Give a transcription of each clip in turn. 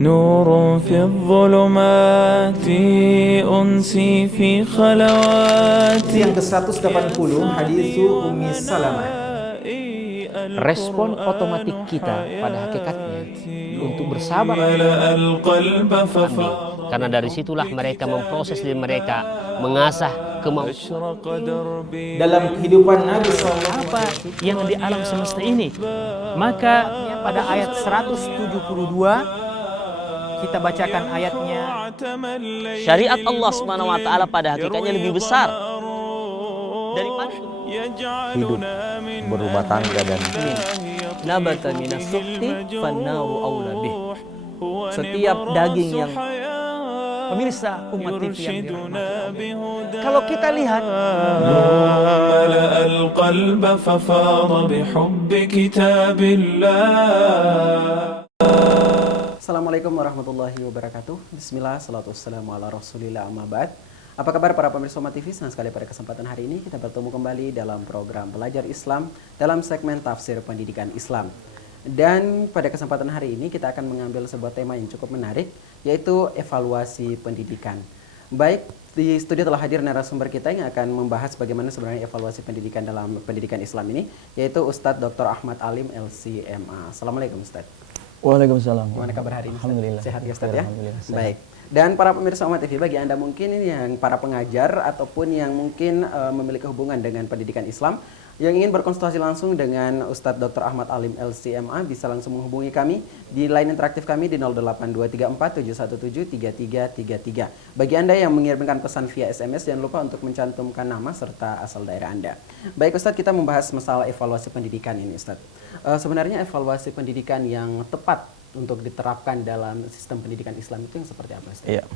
نور في الظلمات أنسي في خلواتي. Yang ke-180 hadisu Ummi Salamah. Respon otomatik kita pada hakikatnya untuk bersabar, karena dari situlah mereka memproses diri mereka, mengasah kemampuan Dalam kehidupan Nabi SAW apa yang di alam semesta ini. Maka pada ayat 172 kita bacakan ayatnya. Syariat Allah Subhanahu wa taala pada hakikatnya lebih besar daripada hidup berumah tangga dan nabata minas suhti fannaru aula bih. Setiap daging yang pemirsa umat TV yang dirahmati Allah, kalau kita lihat Assalamualaikum warahmatullahi wabarakatuh. Bismillah, salatu wassalamu ala rasulillah, amma ba'd. Apa kabar para pemirsa Umat TV? Senang sekali pada kesempatan hari ini kita bertemu kembali dalam program Belajar Islam dalam segmen Tafsir Pendidikan Islam. Dan pada kesempatan hari ini kita akan mengambil sebuah tema yang cukup menarik, yaitu evaluasi pendidikan. Baik, di studio telah hadir narasumber kita yang akan membahas bagaimana sebenarnya evaluasi pendidikan dalam pendidikan Islam ini, yaitu Ustadz Dr. Ahmad Alim LCMA. Assalamualaikum Ustadz. Waalaikumsalam. Gimana kabar hari ini? Alhamdulillah. Sehat ya Ustadz ya? Alhamdulillah. Baik. Dan para pemirsa Umat TV, bagi Anda mungkin yang para pengajar ataupun yang mungkin memiliki hubungan dengan pendidikan Islam, yang ingin berkonsultasi langsung dengan Ustadz Dr. Ahmad Alim LCMA, bisa langsung menghubungi kami di line interaktif kami di 08234 717 3333. Bagi Anda yang mengirimkan pesan via SMS, jangan lupa untuk mencantumkan nama serta asal daerah Anda. Baik Ustadz, kita membahas masalah evaluasi pendidikan ini Ustadz. Sebenarnya evaluasi pendidikan yang tepat untuk diterapkan dalam sistem pendidikan Islam itu yang seperti apa Ustaz? Iya.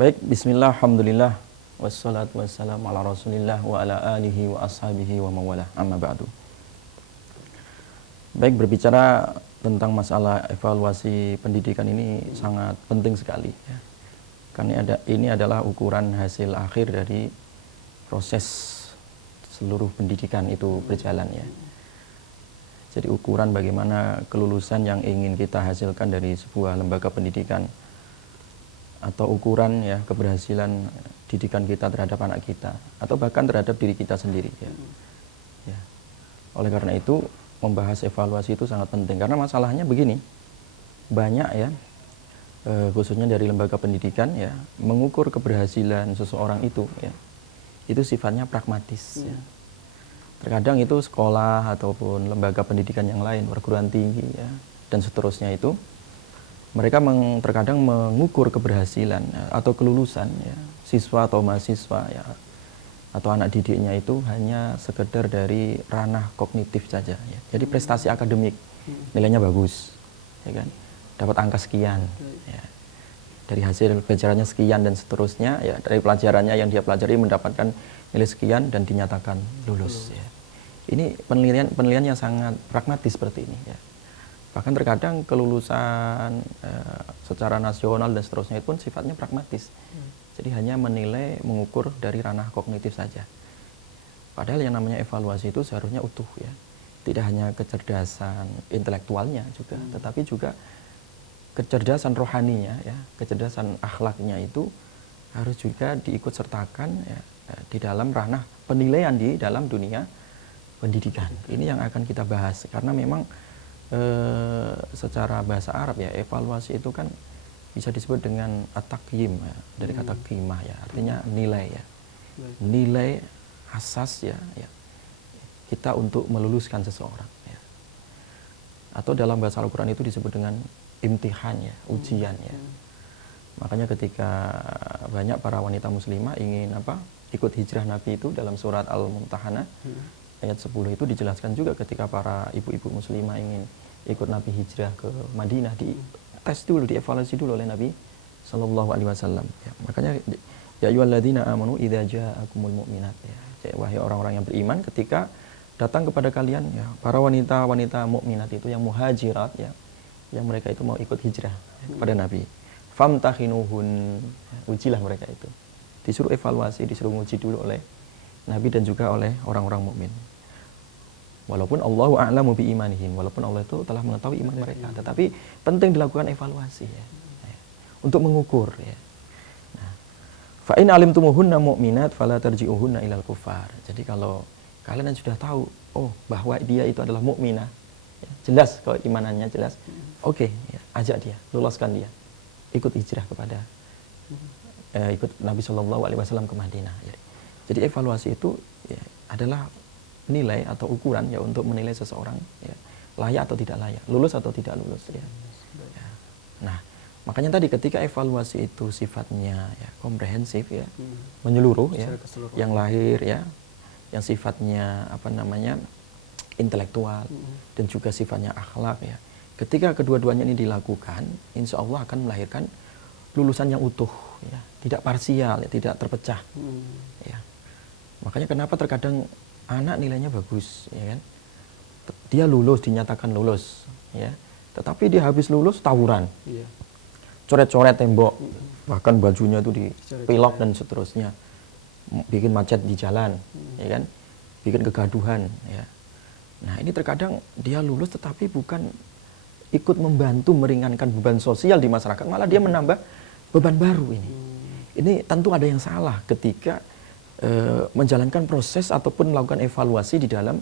Baik, bismillah, alhamdulillah, wassalatu wassalamu ala rasulillah wa ala alihi wa ashabihi wa mawalah, amma ba'du. Baik, berbicara tentang masalah evaluasi pendidikan ini sangat penting sekali ya. Karena ini adalah ukuran hasil akhir dari proses seluruh pendidikan itu berjalan ya. Jadi ukuran bagaimana kelulusan yang ingin kita hasilkan dari sebuah lembaga pendidikan, atau ukuran ya keberhasilan didikan kita terhadap anak kita, atau bahkan terhadap diri kita sendiri ya. Ya. Oleh karena itu membahas evaluasi itu sangat penting, karena masalahnya begini, banyak ya khususnya dari lembaga pendidikan ya, mengukur keberhasilan seseorang itu ya, itu sifatnya pragmatis ya. Terkadang itu sekolah ataupun lembaga pendidikan yang lain, perguruan tinggi ya, dan seterusnya itu mereka terkadang mengukur keberhasilan ya, atau kelulusan ya, siswa atau mahasiswa ya, atau anak didiknya itu hanya sekedar dari ranah kognitif saja ya. Jadi prestasi akademik, nilainya bagus ya kan, dapat angka sekian ya, dari hasil pelajarannya sekian dan seterusnya ya, dari pelajarannya yang dia pelajari mendapatkan nilai sekian dan dinyatakan lulus ya. Ini penilaian yang sangat pragmatis seperti ini ya. Bahkan terkadang kelulusan secara nasional dan seterusnya itu pun sifatnya pragmatis. Jadi hanya menilai, mengukur dari ranah kognitif saja. Padahal yang namanya evaluasi itu seharusnya utuh ya. Tidak hanya kecerdasan intelektualnya juga, tetapi juga kecerdasan rohaninya ya, kecerdasan akhlaknya itu harus juga diikut sertakan ya, di dalam ranah penilaian di dalam dunia pendidikan. Ini yang akan kita bahas, karena memang secara bahasa Arab ya, evaluasi itu kan bisa disebut dengan at-taqyim ya, dari kata qimah ya, artinya nilai ya, nilai asas ya, ya kita untuk meluluskan seseorang ya. Atau dalam bahasa Al-Quran itu disebut dengan imtihan ya, ujian ya. Makanya ketika banyak para wanita muslimah ingin ikut hijrah Nabi itu dalam surat Al-Mumtahanah ayat 10 itu dijelaskan juga ketika para ibu-ibu muslimah ingin ikut Nabi hijrah ke Madinah, di tes dulu, dievaluasi dulu oleh Nabi Sallallahu Alaihi Wasallam ya. Makanya ya ayyuhalladzina amanu idza ja'akumul mu'minat ya, wahai orang-orang yang beriman, ketika datang kepada kalian ya para wanita-wanita mukminat itu yang muhajirat ya, yang mereka itu mau ikut hijrah ya, kepada Nabi, famtahinuhun ya, ujilah mereka itu, disuruh evaluasi, disuruh uji dulu oleh Nabi dan juga oleh orang-orang mukmin. Walaupun Allahu a'lamu bi imanihim, walaupun Allah itu telah mengetahui iman mereka, tetapi penting dilakukan evaluasi ya, untuk mengukur ya. Nah, fa in alimtumuhunna mu'minat fala tarji'uhunna ilal kufar. Jadi kalau kalian sudah tahu bahwa dia itu adalah mukminah, ya, jelas kalau imanannya jelas, oke, ya, ajak dia, loloskan dia, ikut hijrah kepada ikut Nabi Shallallahu Alaihi Wasallam ke Madinah. Jadi evaluasi itu ya, adalah nilai atau ukuran ya untuk menilai seseorang ya, layak atau tidak layak, lulus atau tidak lulus ya. Ya. Nah, makanya tadi ketika evaluasi itu sifatnya ya komprehensif ya, menyeluruh ya, yang lahir ya, yang sifatnya apa namanya intelektual dan juga sifatnya akhlak ya. Ketika kedua-duanya ini dilakukan, insya Allah akan melahirkan lulusan yang utuh ya, tidak parsial ya, tidak terpecah ya. Makanya kenapa terkadang anak nilainya bagus, ya kan? Dia lulus, dinyatakan lulus, ya. Tetapi dia habis lulus tawuran, coret-coret tembok, bahkan bajunya itu dipilok dan seterusnya, bikin macet di jalan, ya kan? Bikin kegaduhan, ya. Nah ini terkadang dia lulus tetapi bukan ikut membantu meringankan beban sosial di masyarakat, malah dia menambah beban baru ini. Ini tentu ada yang salah ketika menjalankan proses ataupun melakukan evaluasi di dalam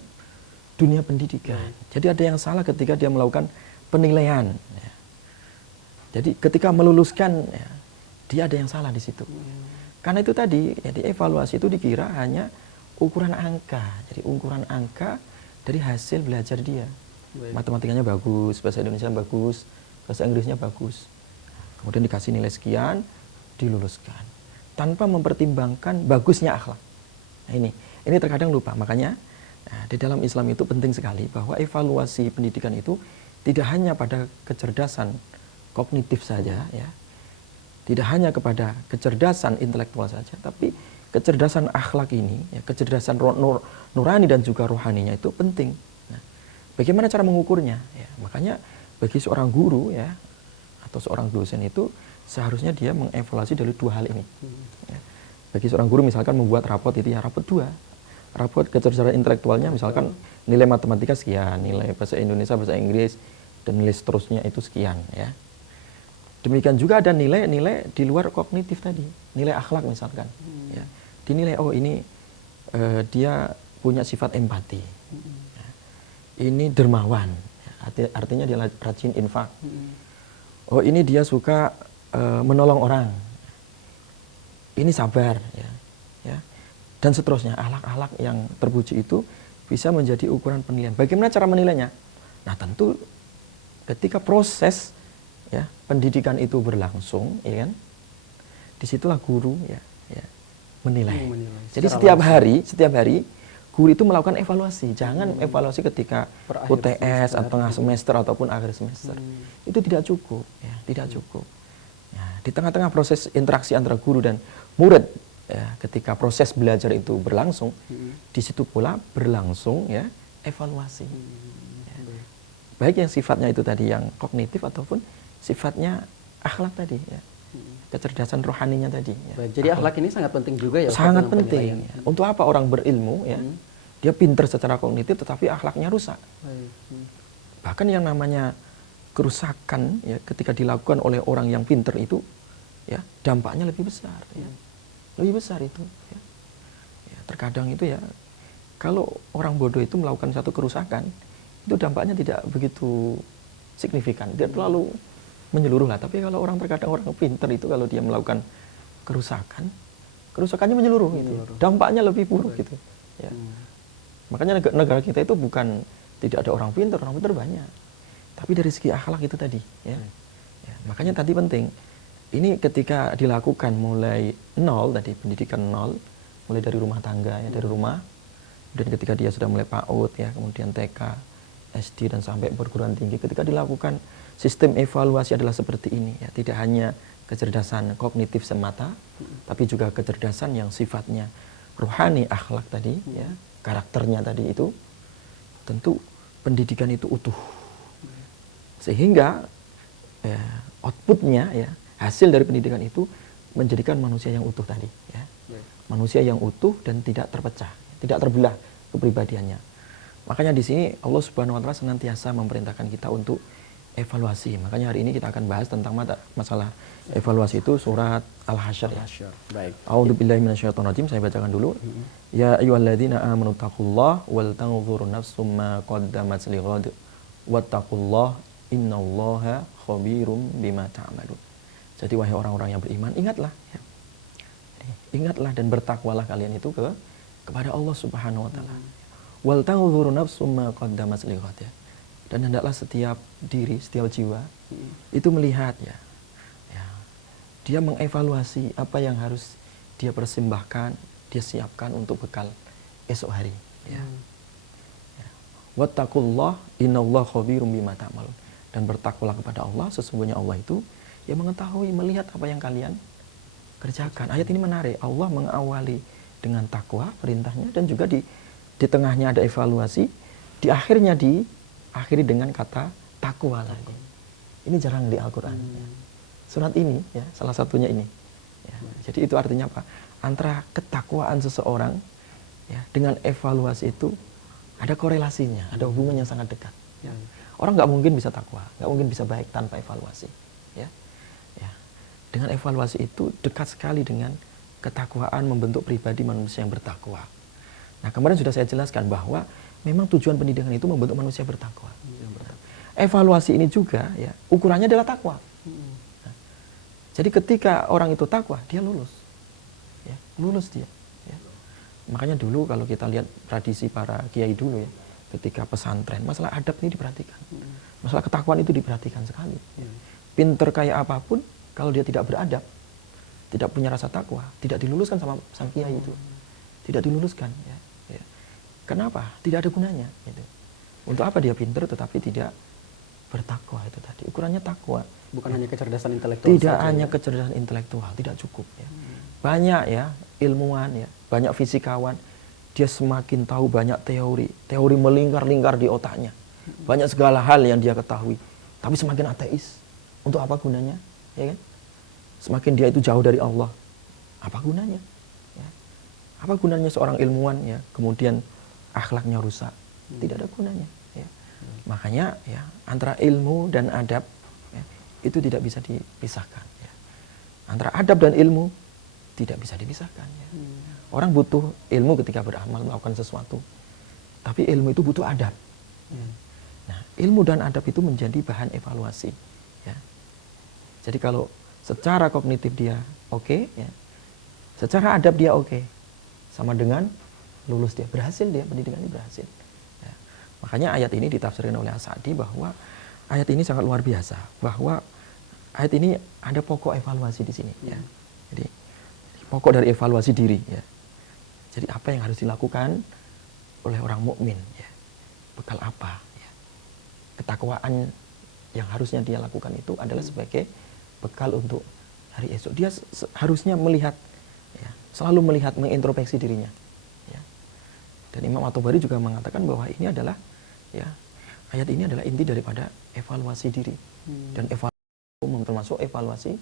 dunia pendidikan. Jadi ada yang salah ketika dia melakukan penilaian. Ya. Jadi ketika meluluskan, ya, dia ada yang salah di situ. Karena itu tadi, jadi evaluasi itu dikira hanya ukuran angka. Jadi ukuran angka dari hasil belajar dia. Matematikanya bagus, bahasa Indonesia bagus, bahasa Inggrisnya bagus. Kemudian dikasih nilai sekian, diluluskan. Tanpa mempertimbangkan bagusnya akhlak. Nah ini terkadang lupa. Makanya di dalam Islam itu penting sekali bahwa evaluasi pendidikan itu tidak hanya pada kecerdasan kognitif saja, ya, tidak hanya kepada kecerdasan intelektual saja, tapi kecerdasan akhlak ini, ya, kecerdasan nurani dan juga rohaninya itu penting. Nah, bagaimana cara mengukurnya? Ya, makanya bagi seorang guru ya atau seorang dosen itu seharusnya dia mengevaluasi dari dua hal ini. Ya. Bagi seorang guru misalkan membuat rapot itu ya rapot dua. Rapot kecerdasan intelektualnya misalkan nilai matematika sekian, nilai bahasa Indonesia, bahasa Inggris, dan nilai seterusnya itu sekian. Ya. Demikian juga ada nilai-nilai di luar kognitif tadi. Nilai akhlak misalkan. Ya. Dinilai, ini dia punya sifat empati. Ya. Ini dermawan. Ya. Artinya dia rajin infak. Ini dia suka menolong orang, ini sabar, ya, dan seterusnya. Akhlak-akhlak yang terpuji itu bisa menjadi ukuran penilaian. Bagaimana cara menilainya? Nah tentu ketika proses ya pendidikan itu berlangsung, ya kan, disitulah guru ya menilai. Jadi setiap hari guru itu melakukan evaluasi. Jangan evaluasi ketika UTS atau tengah semester ataupun akhir semester. Itu tidak cukup, ya, tidak cukup. Di tengah-tengah proses interaksi antara guru dan murid, ya, ketika proses belajar itu berlangsung, di situ pula berlangsung ya evaluasi. Ya. Baik yang sifatnya itu tadi yang kognitif ataupun sifatnya akhlak tadi, ya. Kecerdasan rohaninya tadi. Ya. Baik, jadi akhlak ini sangat penting juga ya. Sangat penting. Ya. Untuk apa orang berilmu, ya, dia pintar secara kognitif tetapi akhlaknya rusak. Bahkan yang namanya kerusakan ya ketika dilakukan oleh orang yang pintar itu ya dampaknya lebih besar ya. Lebih besar itu ya. Ya, terkadang itu ya kalau orang bodoh itu melakukan satu kerusakan itu dampaknya tidak begitu signifikan, tidak terlalu menyeluruh lah. Tapi kalau terkadang orang pintar itu kalau dia melakukan kerusakannya menyeluruh gitu. Dampaknya lebih buruk gitu ya. Makanya negara kita itu bukan tidak ada orang pintar banyak. Tapi dari segi akhlak itu tadi, ya. Ya, makanya tadi penting. Ini ketika dilakukan mulai nol tadi, pendidikan nol, mulai dari rumah tangga, ya, dari rumah. Dan ketika dia sudah mulai PAUD, ya, kemudian TK, SD dan sampai perguruan tinggi, ketika dilakukan sistem evaluasi adalah seperti ini, ya. Tidak hanya kecerdasan kognitif semata, tapi juga kecerdasan yang sifatnya rohani, akhlak tadi, ya, karakternya tadi itu, tentu pendidikan itu utuh. Sehingga ya, outputnya ya hasil dari pendidikan itu menjadikan manusia yang utuh tadi ya. Manusia yang utuh dan tidak terpecah, tidak terbelah kepribadiannya. Makanya di sini Allah Subhanahu wa taala senantiasa memerintahkan kita untuk evaluasi. Makanya hari ini kita akan bahas tentang masalah evaluasi itu surat Al-Hasyr ya. Baik. A'udzubillahi minasyaitonirrajim. Saya bacakan dulu. Ya ayyuhalladzina amanu taqullaha wal tanzur nafsum ma qaddamat lighad wattaqullaha innallaha khabirum bima ta'malun. Jadi wahai orang-orang yang beriman, ingatlah ya. Ingatlah dan bertakwalah kalian itu kepada Allah Subhanahu wa taala. Wal tanzur nafsum ma qaddamat lighad ya. Dan hendaklah setiap diri, setiap jiwa itu melihat ya. Dia mengevaluasi apa yang harus dia persembahkan, dia siapkan untuk bekal esok hari ya. Wattaqullah innallaha khabirum bima ta'malun. Dan bertakwalah kepada Allah, sesungguhnya Allah itu yang mengetahui, melihat apa yang kalian kerjakan. Ayat ini menarik. Allah mengawali dengan takwa perintahnya, dan juga di tengahnya ada evaluasi, di akhirnya diakhiri dengan kata takwa lagi. Ini jarang di Al-Qur'an. Surat ini ya, salah satunya ini. Ya, jadi itu artinya apa? Antara ketakwaan seseorang ya dengan evaluasi itu ada korelasinya, ada hubungan yang sangat dekat. Ya. Orang nggak mungkin bisa takwa, nggak mungkin bisa baik tanpa evaluasi. Ya. Ya. Dengan evaluasi itu dekat sekali dengan ketakwaan membentuk pribadi manusia yang bertakwa. Nah, kemarin sudah saya jelaskan bahwa memang tujuan pendidikan itu membentuk manusia bertakwa. Evaluasi ini juga ya ukurannya adalah takwa. Jadi ketika orang itu takwa, dia lulus. Ya, lulus dia. Ya. Makanya dulu kalau kita lihat tradisi para kiai dulu ya, ketika pesantren, masalah adab ini diperhatikan. Masalah ketakwaan itu diperhatikan sekali. Pinter kayak apapun, kalau dia tidak beradab, tidak punya rasa takwa, tidak diluluskan sama sang kiai itu. Tidak diluluskan. Ya. Ya. Kenapa? Tidak ada gunanya. Gitu. Untuk apa dia pinter tetapi tidak bertakwa itu tadi. Ukurannya takwa. Bukan hanya kecerdasan intelektual Tidak saja, hanya ya? kecerdasan intelektual, tidak cukup ya. Banyak ya ilmuwan ya, banyak fisikawan, dia semakin tahu banyak teori melingkar-lingkar di otaknya. Banyak segala hal yang dia ketahui, tapi semakin ateis. Untuk apa gunanya? Ya kan? Semakin dia itu jauh dari Allah, apa gunanya? Ya. Apa gunanya seorang ilmuwan ya, kemudian akhlaknya rusak? Tidak ada gunanya. Ya. Makanya ya antara ilmu dan adab itu tidak bisa dipisahkan. Ya. Antara adab dan ilmu tidak bisa dipisahkan. Ya. Orang butuh ilmu ketika beramal, melakukan sesuatu. Tapi ilmu itu butuh adab. Ya. Nah, ilmu dan adab itu menjadi bahan evaluasi. Ya. Jadi kalau secara kognitif dia oke, ya. Secara adab dia oke, sama dengan lulus dia, berhasil dia, pendidikannya berhasil. Ya. Makanya ayat ini ditafsirkan oleh As-Sa'di bahwa ayat ini sangat luar biasa, bahwa ayat ini ada pokok evaluasi di sini. Ya. Jadi pokok dari evaluasi diri. Ya. Jadi apa yang harus dilakukan oleh orang mukmin? Ya. Bekal apa? Ya. Ketakwaan yang harusnya dia lakukan itu adalah sebagai bekal untuk hari esok. Dia harusnya melihat, ya, selalu melihat, mengintrospeksi dirinya. Ya. Dan Imam At-Tabari juga mengatakan bahwa ini adalah, ya, ayat ini adalah inti daripada evaluasi diri. Dan evaluasi umum termasuk evaluasi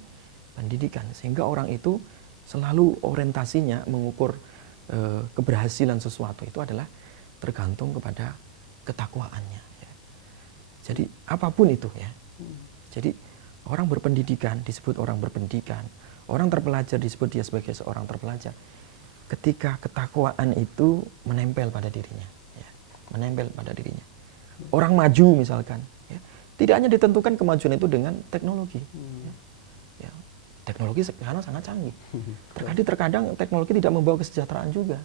pendidikan. Sehingga orang itu selalu orientasinya mengukur keberhasilan sesuatu itu adalah tergantung kepada ketakwaannya. Ya. Jadi apapun itu ya. Jadi orang berpendidikan disebut orang berpendidikan. Orang terpelajar disebut dia sebagai seorang terpelajar. Ketika ketakwaan itu menempel pada dirinya. Ya. Menempel pada dirinya. Orang maju misalkan, ya, tidak hanya ditentukan kemajuan itu dengan teknologi. Ya, teknologi sekarang sangat canggih. Terkadang teknologi tidak membawa kesejahteraan juga.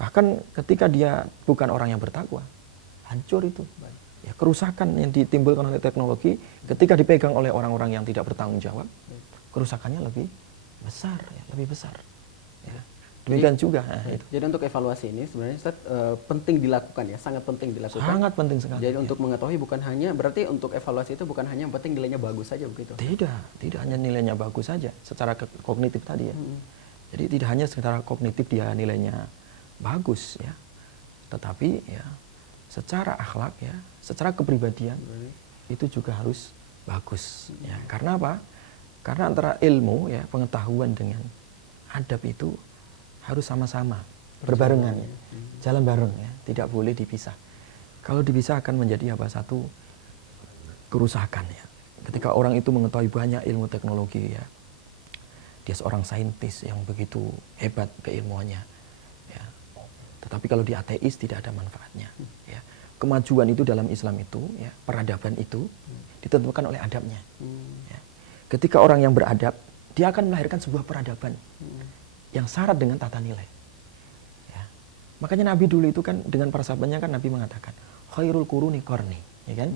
Bahkan ketika dia bukan orang yang bertakwa, hancur itu. Ya, kerusakan yang ditimbulkan oleh teknologi ketika dipegang oleh orang-orang yang tidak bertanggung jawab, kerusakannya lebih besar. Ya, lebih besar. Ya. Demikian juga. Nah, itu. Jadi untuk evaluasi ini sebenarnya Ustaz, penting dilakukan ya, sangat penting dilakukan. Sangat penting sekali. Jadi untuk mengetahui bukan hanya, berarti untuk evaluasi itu bukan hanya yang penting nilainya bagus saja begitu? Tidak hanya nilainya bagus saja secara kognitif tadi ya. Jadi tidak hanya secara kognitif dia nilainya bagus ya, tetapi ya secara akhlak ya, secara kepribadian itu juga harus bagus ya. Karena apa? Karena antara ilmu ya, pengetahuan dengan adab itu harus sama-sama berbarengan ya. Jalan bareng ya, tidak boleh dipisah. Kalau bisa akan menjadi apa, satu kerusakan ya. Ketika orang itu mengetahui banyak ilmu teknologi ya, dia seorang saintis yang begitu hebat keilmuannya ya. Tetapi kalau dia ateis tidak ada manfaatnya ya. Kemajuan itu dalam Islam itu ya, peradaban itu ditentukan oleh adabnya ya. Ketika orang yang beradab, dia akan melahirkan sebuah peradaban yang syarat dengan tata nilai ya. Makanya Nabi dulu itu kan dengan para sahabatnya kan Nabi mengatakan khairul quruni qarni ya kan,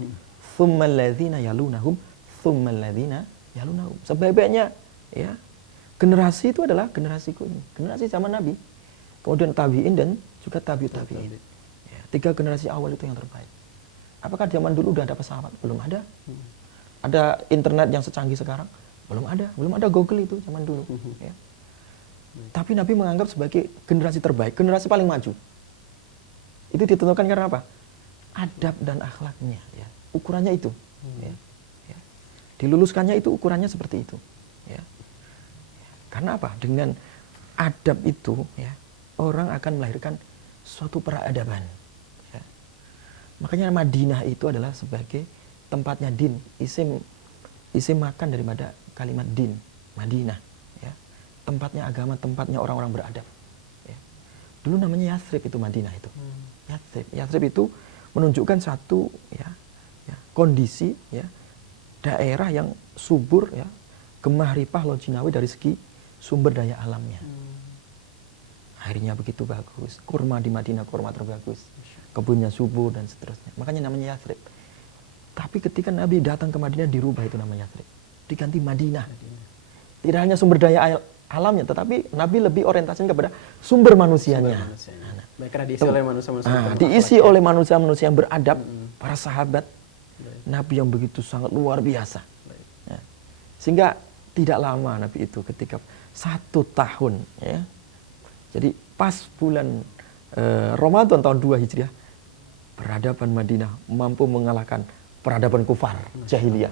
tsummal ladzina yalunahum tsummal ladzina yalunahum. Sebaik-baiknya ya generasi itu adalah generasiku ini, generasi zaman Nabi, kemudian tabi'in dan juga tabi'ut tabi'in ya, 3 generasi awal itu yang terbaik. Apakah zaman dulu udah ada pesawat? Belum ada. Ada internet yang secanggih sekarang? Belum ada. Belum ada Google itu zaman dulu ya. Tapi Nabi menganggap sebagai generasi terbaik, generasi paling maju. Itu ditentukan karena apa? Adab dan akhlaknya ya. Ukurannya itu ya. Ya. Diluluskannya itu ukurannya seperti itu ya. Karena apa? Dengan adab itu ya, orang akan melahirkan suatu peradaban ya. Makanya Madinah itu adalah sebagai tempatnya din, isim makan daripada kalimat din, Madinah ya. Tempatnya agama, tempatnya orang-orang beradab ya. Dulu namanya Yathrib itu Madinah itu. Yathrib itu menunjukkan satu ya, ya, kondisi ya, daerah yang subur ya, gemah ripah lojinawi dari segi sumber daya alamnya. Airnya begitu bagus, kurma di Madinah kurma terbagus, kebunnya subur dan seterusnya. Makanya namanya Yathrib. Tapi ketika Nabi datang ke Madinah dirubah itu namanya Yathrib, diganti Madinah. Tidak hanya sumber daya alamnya, tetapi Nabi lebih orientasinya kepada sumber manusianya. Baik, karena diisi oleh manusia-manusia. Diisi oleh manusia-manusia yang beradab, para sahabat Nabi yang begitu sangat luar biasa. Ya. Sehingga tidak lama Nabi itu ketika 1 tahun ya. Jadi pas bulan Ramadan tahun 2 Hijriah, peradaban Madinah mampu mengalahkan peradaban kufar jahiliyah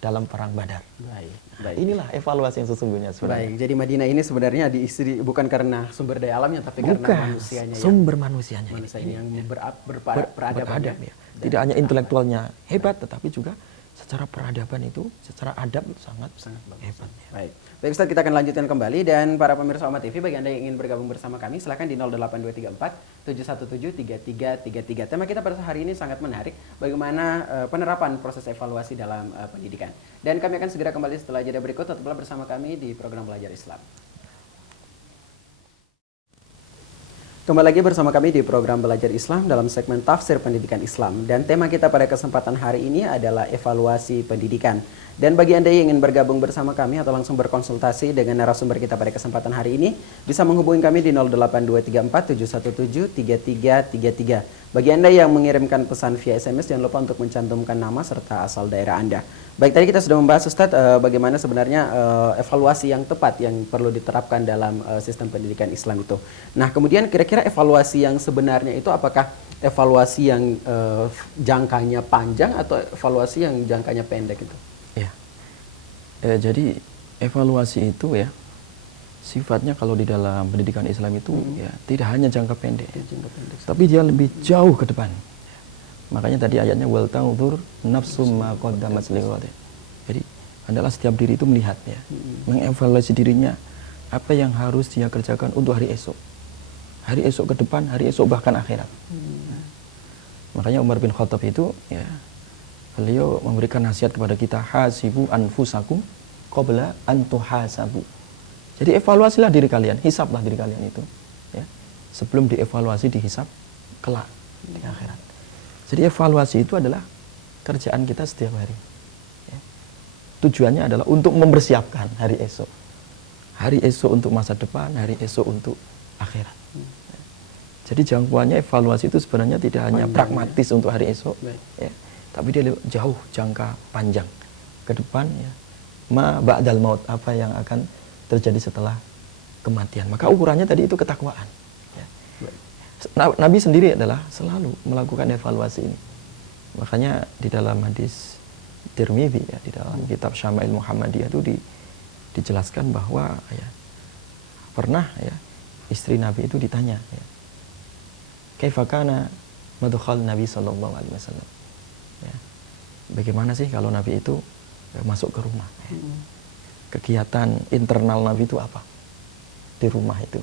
dalam perang Badar. Baik. Inilah evaluasi yang sesungguhnya sebenarnya. Baik, jadi Madinah ini sebenarnya diisi bukan karena sumber daya alamnya, tapi karena manusianya. Sumber manusianya. Manusia ini yang beradaban ya. Tidak hanya intelektualnya hebat, tetapi juga secara peradaban itu, secara adab itu sangat bagus. hebat. Ya. Baik Ustaz, kita akan lanjutkan kembali, dan para pemirsa Oma TV, bagi Anda yang ingin bergabung bersama kami, silakan di 08234 717 3333. Tema kita pada hari ini sangat menarik, bagaimana penerapan proses evaluasi dalam pendidikan. Dan kami akan segera kembali setelah jeda berikut, tetaplah bersama kami di program Belajar Islam. Kembali lagi bersama kami di program Belajar Islam dalam segmen Tafsir Pendidikan Islam. Dan tema kita pada kesempatan hari ini adalah evaluasi pendidikan. Dan bagi Anda yang ingin bergabung bersama kami atau langsung berkonsultasi dengan narasumber kita pada kesempatan hari ini, bisa menghubungi kami di 08234 717 3333. Bagi Anda yang mengirimkan pesan via SMS, jangan lupa untuk mencantumkan nama serta asal daerah Anda. Baik, tadi kita sudah membahas Ustadz bagaimana sebenarnya evaluasi yang tepat yang perlu diterapkan dalam sistem pendidikan Islam itu. Nah, kemudian kira-kira evaluasi yang sebenarnya itu apakah evaluasi yang jangkanya panjang atau evaluasi yang jangkanya pendek itu? Ya. Jadi evaluasi itu ya sifatnya kalau di dalam pendidikan Islam itu ya tidak hanya jangka pendek, tapi dia lebih jauh ke depan. Makanya tadi ayatnya wal tanzur nafsum ma qaddamat lighad. Jadi adalah setiap diri itu melihat ya, mengevaluasi dirinya apa yang harus dia kerjakan untuk hari esok. Hari esok ke depan, hari esok bahkan akhirat. Nah, makanya Umar bin Khattab itu ya beliau memberikan nasihat kepada kita, hasibu anfusakum qabla an tuhasabu. Jadi evaluasilah diri kalian, hisablah diri kalian itu ya. Sebelum dievaluasi dihisab kelak di akhirat. Jadi evaluasi itu adalah kerjaan kita setiap hari. Ya. Tujuannya adalah untuk mempersiapkan hari esok. Hari esok untuk masa depan, hari esok untuk akhirat. Ya. Jadi jangkauannya evaluasi itu sebenarnya tidak hanya pragmatis untuk hari esok, ya, tapi dia jauh jangka panjang ke depan. Ya. Ma ba'dal maut, apa yang akan terjadi setelah kematian. Maka ukurannya tadi itu ketakwaan. Nabi sendiri adalah selalu melakukan evaluasi ini. Makanya di dalam hadis Tirmidzi ya, di dalam kitab Syama'il Muhammadiyah itu dijelaskan bahwa ya, pernah ya istri Nabi itu ditanya ya, kaifa kana madkhal Nabi sallallahu alaihi wasallam. Ya. Bagaimana sih kalau Nabi itu masuk ke rumah? Ya. Kegiatan internal Nabi itu apa? Di rumah itu.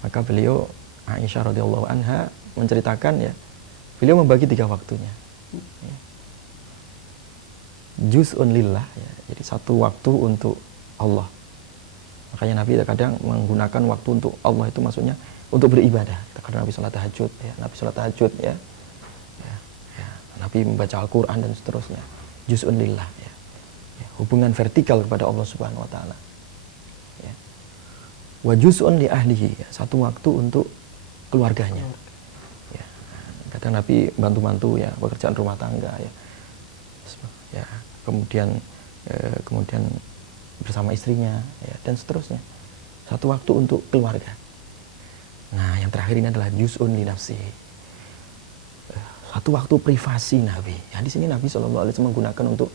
Maka beliau, Aisyah radhiyallahu anha menceritakan ya, beliau membagi 3 waktunya. Ya. Juz'un lillah, ya. Jadi satu waktu untuk Allah. Makanya Nabi kadang menggunakan waktu untuk Allah itu maksudnya untuk beribadah. Karena Nabi sholat tahajud, ya. Nabi sholat tahajud, ya. Ya. Nabi membaca Al-Quran dan seterusnya. Juz'un lillah, ya. Ya. Hubungan vertikal kepada Allah Subhanahu Wa Taala. Ya. Wa juz'un li ahlihi, ya. Satu waktu untuk keluarganya. Ya. Kadang Nabi bantu-bantu ya pekerjaan rumah tangga, ya. Ya, kemudian bersama istrinya ya, dan seterusnya. Satu waktu untuk keluarga. Nah, yang terakhir ini adalah juz'un li nafsi. Satu waktu privasi Nabi. Ya, di sini Nabi SAW menggunakan untuk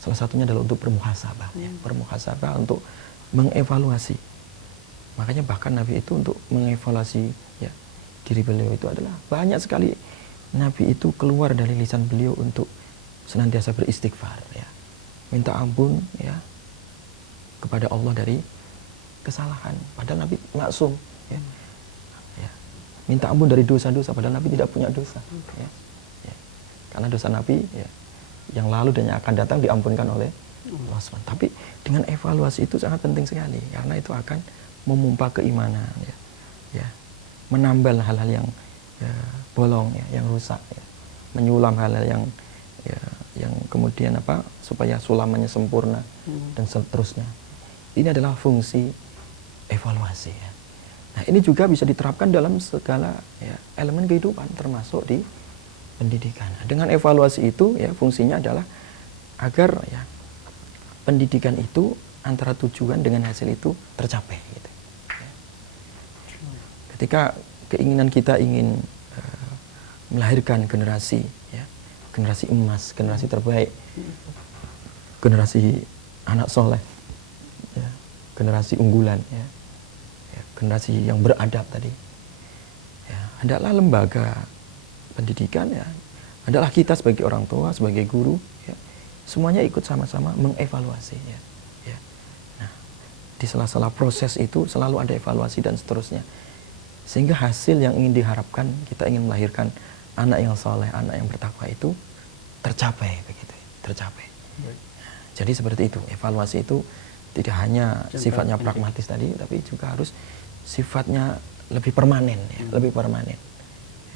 salah satunya adalah untuk bermuhasabah, ya, bermuhasabah untuk mengevaluasi. Makanya bahkan Nabi itu untuk mengevaluasi ya, diri beliau itu adalah banyak sekali Nabi itu keluar dari lisan beliau untuk senantiasa beristighfar, ya, minta ampun ya kepada Allah dari kesalahan. Padahal Nabi maksum, ya. Ya. Minta ampun dari dosa-dosa, padahal Nabi tidak punya dosa. Ya. Ya. Karena dosa Nabi ya, yang lalu dan yang akan datang diampunkan oleh Allah SWT. Tapi dengan evaluasi itu sangat penting sekali, karena itu akan memompa keimanan, ya. Ya. Menambal hal-hal yang ya, bolong, ya, yang rusak, ya. Menyulam hal-hal yang kemudian supaya sulamannya sempurna dan seterusnya. Ini adalah fungsi evaluasi, ya. Nah, ini juga bisa diterapkan dalam segala ya, elemen kehidupan termasuk di pendidikan. Nah, dengan evaluasi itu ya fungsinya adalah agar ya pendidikan itu antara tujuan dengan hasil itu tercapai, gitu. Ya. Ketika keinginan kita ingin melahirkan generasi ya, generasi emas, generasi terbaik, generasi anak soleh, ya, generasi unggulan, ya, ya, generasi yang beradab tadi. Ya, adalah lembaga pendidikan, ya, adalah kita sebagai orang tua, sebagai guru, ya, semuanya ikut sama-sama mengevaluasi. Ya, ya. Nah, di sela-sela proses itu selalu ada evaluasi dan seterusnya, sehingga hasil yang ingin diharapkan, kita ingin melahirkan anak yang soleh, anak yang bertakwa itu tercapai, begitu, tercapai. Jadi seperti itu, evaluasi itu tidak hanya sifatnya pragmatis tadi, tapi juga harus sifatnya lebih permanen, ya, lebih permanen.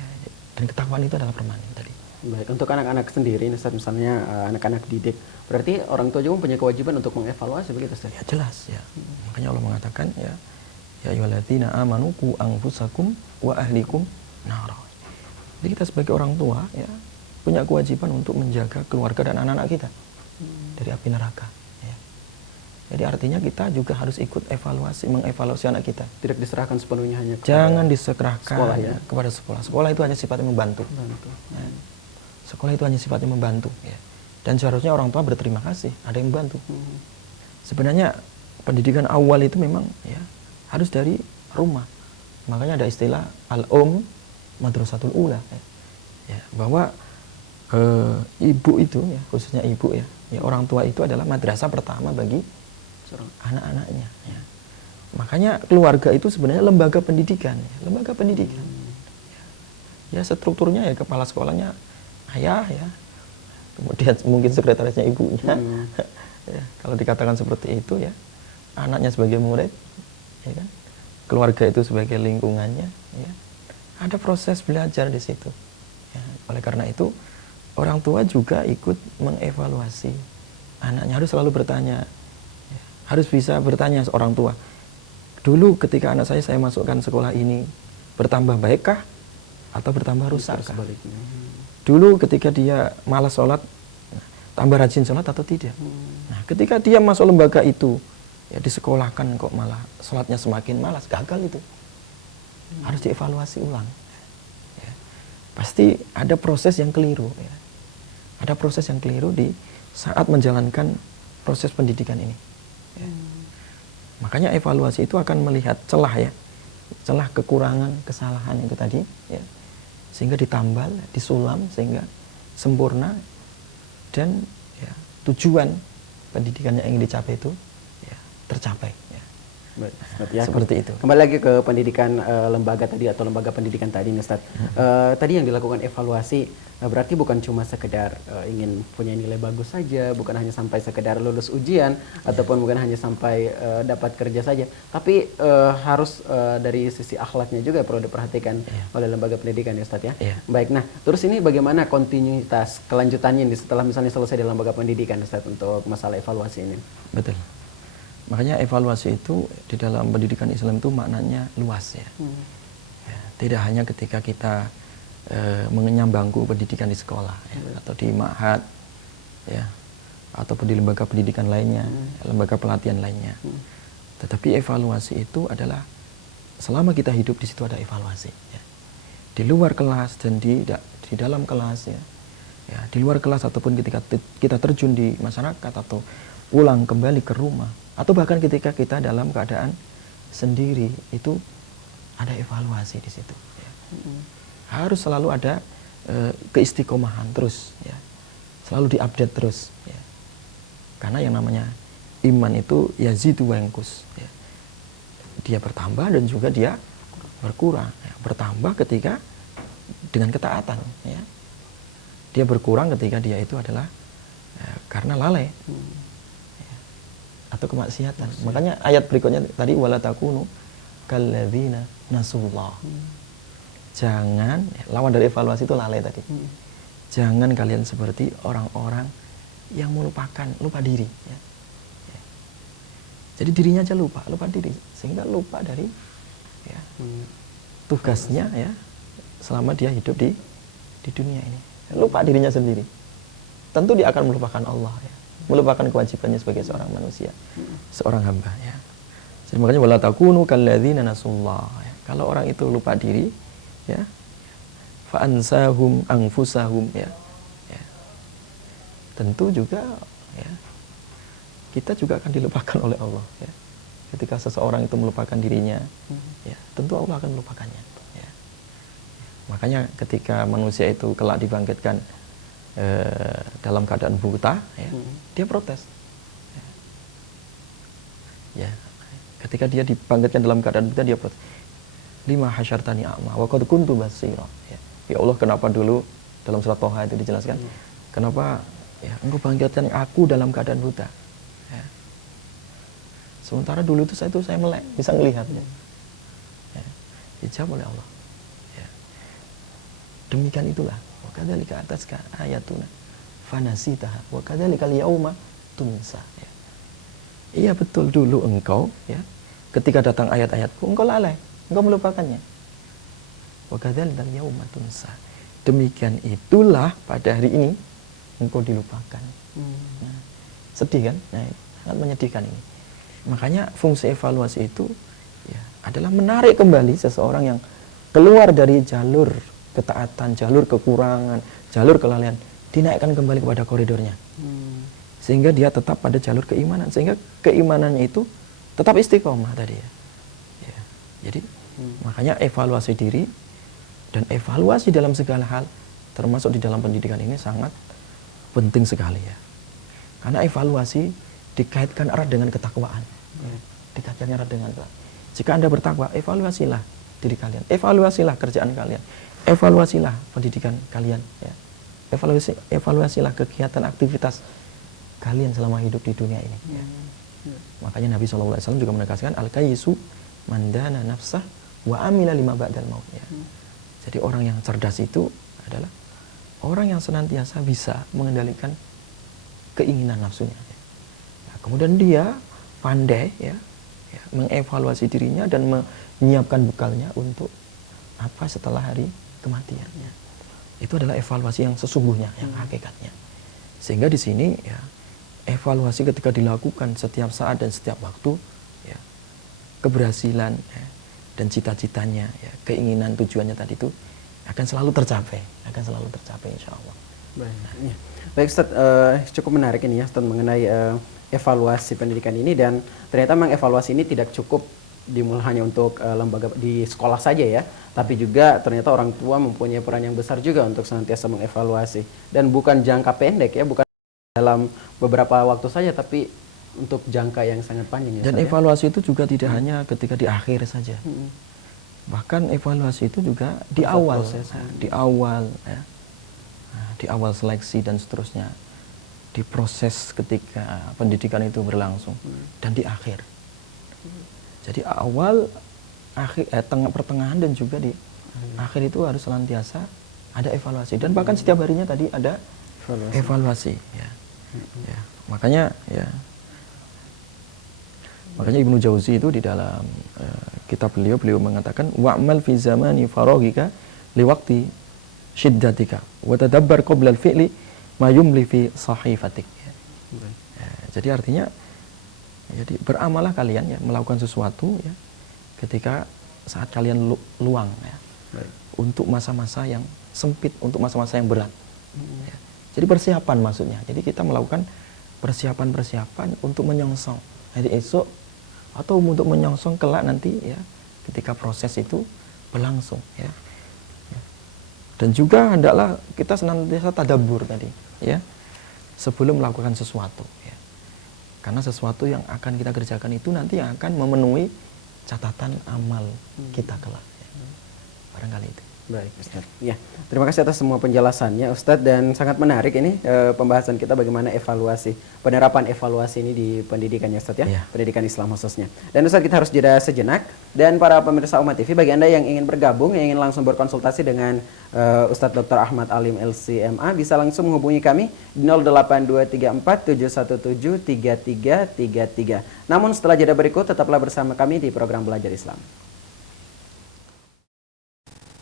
Ya, dan ketakwaan itu adalah permanen tadi. Baik, untuk anak-anak sendiri, misalnya anak-anak didik, berarti orang tua juga punya kewajiban untuk mengevaluasi, begitu, Ustaz? Ya jelas, ya. Makanya Allah mengatakan, ya ayyuhalladzina amanu qu anfusakum wa ahlikum nara. Jadi kita sebagai orang tua ya punya kewajiban untuk menjaga keluarga dan anak-anak kita dari api neraka. Ya. Jadi artinya kita juga harus ikut mengevaluasi anak kita. Tidak diserahkan sepenuhnya hanya jangan diserahkan sekolah, ya? Kepada sekolah. Sekolah itu hanya sifatnya membantu. Ya. Sekolah itu hanya sifatnya membantu. Ya. Dan seharusnya orang tua berterima kasih ada yang membantu. Sebenarnya pendidikan awal itu memang ya harus dari rumah. Makanya ada istilah madrasatul ula, ya, bahwa ibu itu ya, khususnya ibu ya, orang tua itu adalah madrasah pertama bagi anak-anaknya. Ya. Makanya keluarga itu sebenarnya lembaga pendidikan, ya, lembaga pendidikan. Ya strukturnya ya kepala sekolahnya ayah ya, kemudian mungkin sekretarisnya ibunya. Ya, kalau dikatakan seperti itu ya, anaknya sebagai murid, ya kan, keluarga itu sebagai lingkungannya. Ya. Ada proses belajar di situ. Ya, oleh karena itu, orang tua juga ikut mengevaluasi anaknya. Harus selalu bertanya, ya, harus bisa bertanya orang tua. Dulu ketika anak saya masukkan sekolah ini, bertambah baikkah atau bertambah rusakkah? Dulu ketika dia malas sholat, tambah rajin sholat atau tidak? Nah, ketika dia masuk lembaga itu, ya disekolahkan kok malah sholatnya semakin malas, gagal itu. Harus dievaluasi ulang. Ya. Pasti ada proses yang keliru. Ya. Ada proses yang keliru di saat menjalankan proses pendidikan ini. Ya. Makanya evaluasi itu akan melihat celah ya, celah kekurangan, kesalahan itu tadi. Ya. sehingga ditambal, disulam sehingga sempurna, dan ya, tujuan pendidikan yang ingin dicapai itu ya, tercapai. Ya. Ya, seperti itu. Kembali lagi ke pendidikan lembaga tadi atau lembaga pendidikan tadi, Ustaz. Tadi yang dilakukan evaluasi berarti bukan cuma sekedar ingin punya nilai bagus saja, bukan hanya sampai sekedar lulus ujian ataupun bukan hanya sampai dapat kerja saja, tapi harus dari sisi akhlaknya juga perlu diperhatikan oleh lembaga pendidikan, ya Ustaz ya. Baik, nah terus ini bagaimana kontinuitas kelanjutannya setelah misalnya selesai di lembaga pendidikan, Ustaz, untuk masalah evaluasi ini? Betul. Makanya evaluasi itu di dalam pendidikan Islam itu maknanya luas ya. Ya, tidak hanya ketika kita mengenyam bangku pendidikan di sekolah ya, atau di ma'had ya, ataupun di lembaga pendidikan lainnya, lembaga pelatihan lainnya. Tetapi evaluasi itu adalah selama kita hidup di situ ada evaluasi ya. Di luar kelas dan di dalam kelas ya. Ya, di luar kelas ataupun ketika kita terjun di masyarakat atau pulang kembali ke rumah, atau bahkan ketika kita dalam keadaan sendiri, itu ada evaluasi di situ ya. Harus selalu ada keistiqomahan terus ya, selalu diupdate terus ya. Karena yang namanya iman itu yazidu wa yanqus ya. Dia bertambah dan juga dia berkurang ya. Bertambah ketika dengan ketaatan ya. Dia berkurang ketika dia itu adalah karena lalai atau kemaksiatan. Makanya ayat berikutnya tadi wala takunu kalladzina nasullah. Jangan, lawan dari evaluasi itu lalai tadi. Jangan kalian seperti orang-orang yang lupa diri ya. Jadi dirinya aja lupa diri, sehingga lupa dari ya, tugasnya ya selama dia hidup di dunia ini. Lupa dirinya sendiri. Tentu dia akan melupakan Allah ya. Melupakan kewajibannya sebagai seorang manusia, seorang hamba ya. Jadi makanya wala takunu kalladzina nasullah ya. Kalau orang itu lupa diri ya, fa ansahum anfusahum ya. Ya. Tentu juga ya, kita juga akan dilupakan oleh Allah ya. Ketika seseorang itu melupakan dirinya ya, tentu Allah akan melupakannya ya. Makanya ketika manusia itu kelak dibangkitkan dalam keadaan buta ya, dia protes ya. Ketika dia dibangkitkan dalam keadaan buta, dia protes, lima hasyartani a'ma wa qad kuntu basira ya. Ya Allah, kenapa dulu dalam surat Toha itu dijelaskan kenapa ya engkau bangkitkan aku dalam keadaan buta ya. Sementara dulu itu saya melek, bisa melihatnya ya. Dijawab oleh Allah ya. Demikian itulah kadzalika ataska ayatuna fanasitaha wa kadzalika al-yauma tunsa ya. Iya betul, dulu engkau ya ketika datang ayat-ayatku engkau lalai, engkau melupakannya. Wa kadzalika al-yauma tunsa. Demikian itulah pada hari ini engkau dilupakan. Nah, sedih kan? Nah, sangat menyedihkan ini. Makanya fungsi evaluasi itu ya adalah menarik kembali seseorang yang keluar dari jalur ketaatan, jalur kekurangan, jalur kelalaian, dinaikkan kembali kepada koridornya. Sehingga dia tetap pada jalur keimanan, sehingga keimanannya itu tetap istiqomah tadi ya. Ya. Jadi makanya evaluasi diri dan evaluasi dalam segala hal, termasuk di dalam pendidikan ini sangat penting sekali ya. Karena evaluasi dikaitkan erat dengan ketakwaan. Dikaitkan erat dengan ketakwaan. Jika Anda bertakwa, evaluasilah diri kalian, evaluasilah kerjaan kalian, evaluasilah pendidikan kalian ya. Evaluasilah kegiatan aktivitas kalian selama hidup di dunia ini ya. Makanya Nabi SAW juga menegaskan al-kayyisu mandana nafsah wa amila lima ba'dal maut ya. Jadi orang yang cerdas itu adalah orang yang senantiasa bisa mengendalikan keinginan nafsunya ya. Nah, kemudian dia pandai ya, mengevaluasi dirinya dan menyiapkan bekalnya untuk apa setelah hari kematiannya. Itu adalah evaluasi yang sesungguhnya, yang hakikatnya. Sehingga di sini ya, evaluasi ketika dilakukan setiap saat dan setiap waktu ya, keberhasilan ya, dan cita-citanya ya, keinginan tujuannya tadi itu akan selalu tercapai, insya Allah. Baik Ustaz, cukup menarik ini ya Ustaz mengenai evaluasi pendidikan ini, dan ternyata memang evaluasi ini tidak cukup dimulai hanya untuk lembaga di sekolah saja ya, tapi juga ternyata orang tua mempunyai peran yang besar juga untuk senantiasa mengevaluasi, dan bukan jangka pendek ya, bukan dalam beberapa waktu saja, tapi untuk jangka yang sangat panjang ya. Dan evaluasi itu juga tidak hanya ketika di akhir saja, bahkan evaluasi itu juga di awal, di awal ya, di awal seleksi dan seterusnya, di proses ketika pendidikan itu berlangsung, dan di akhir. Jadi awal, akhir, tengah, pertengahan, dan juga di akhir itu harus senantiasa ada evaluasi, dan bahkan setiap harinya tadi ada evaluasi ya. Ya, makanya Ibnu Jauzi itu di dalam kitab beliau mengatakan wa'mal fi zamani faraghika liwaqti syiddatika wa tadabbar qabla al-fi'li ma yumli fi sahifatik. Ya, jadi artinya jadi beramalah kalian ya, melakukan sesuatu ya ketika saat kalian luang ya. Untuk masa-masa yang sempit, untuk masa-masa yang berat. Ya. Jadi persiapan maksudnya. Jadi kita melakukan persiapan untuk menyongsong hari esok atau untuk menyongsong kelak nanti ya, ketika proses itu berlangsung ya. Dan juga hendaklah kita senantiasa tadabbur tadi ya, sebelum melakukan sesuatu ya. Karena sesuatu yang akan kita kerjakan itu nanti yang akan memenuhi catatan amal kita kelak ya. Barangkali itu. Baik Ustadz. Ya, terima kasih atas semua penjelasannya Ustadz, dan sangat menarik ini pembahasan kita bagaimana penerapan evaluasi ini di pendidikan ya Ustadz ya, pendidikan Islam khususnya. Dan Ustadz, kita harus jeda sejenak, dan para pemirsa Umat TV, bagi Anda yang ingin bergabung, yang ingin langsung berkonsultasi dengan Ustadz Dr. Ahmad Alim LCMA, bisa langsung menghubungi kami di 08234 717 3333. Namun setelah jeda berikut, tetaplah bersama kami di program Belajar Islam.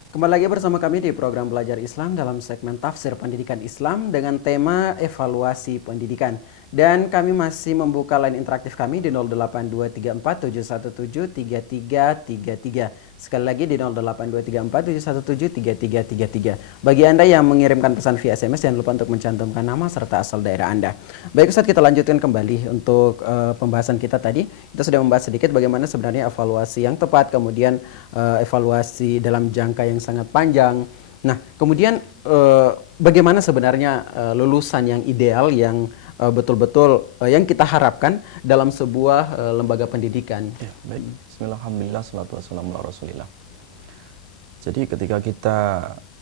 Kembali lagi bersama kami di program Belajar Islam dalam segmen Tafsir Pendidikan Islam dengan tema evaluasi pendidikan. Dan kami masih membuka line interaktif kami di 08234 717 3333. Sekali lagi di 08234 717 3333. Bagi Anda yang mengirimkan pesan via SMS, jangan lupa untuk mencantumkan nama serta asal daerah Anda. Baik Ustadz, kita lanjutkan kembali untuk pembahasan kita tadi. Kita sudah membahas sedikit bagaimana sebenarnya evaluasi yang tepat, kemudian evaluasi dalam jangka yang sangat panjang. Nah, kemudian bagaimana sebenarnya lulusan yang ideal, yang betul-betul yang kita harapkan dalam sebuah lembaga pendidikan. Ya, baik. Bismillahirrahmanirrahim, salatu wassalamu ala rasulillah. Jadi ketika kita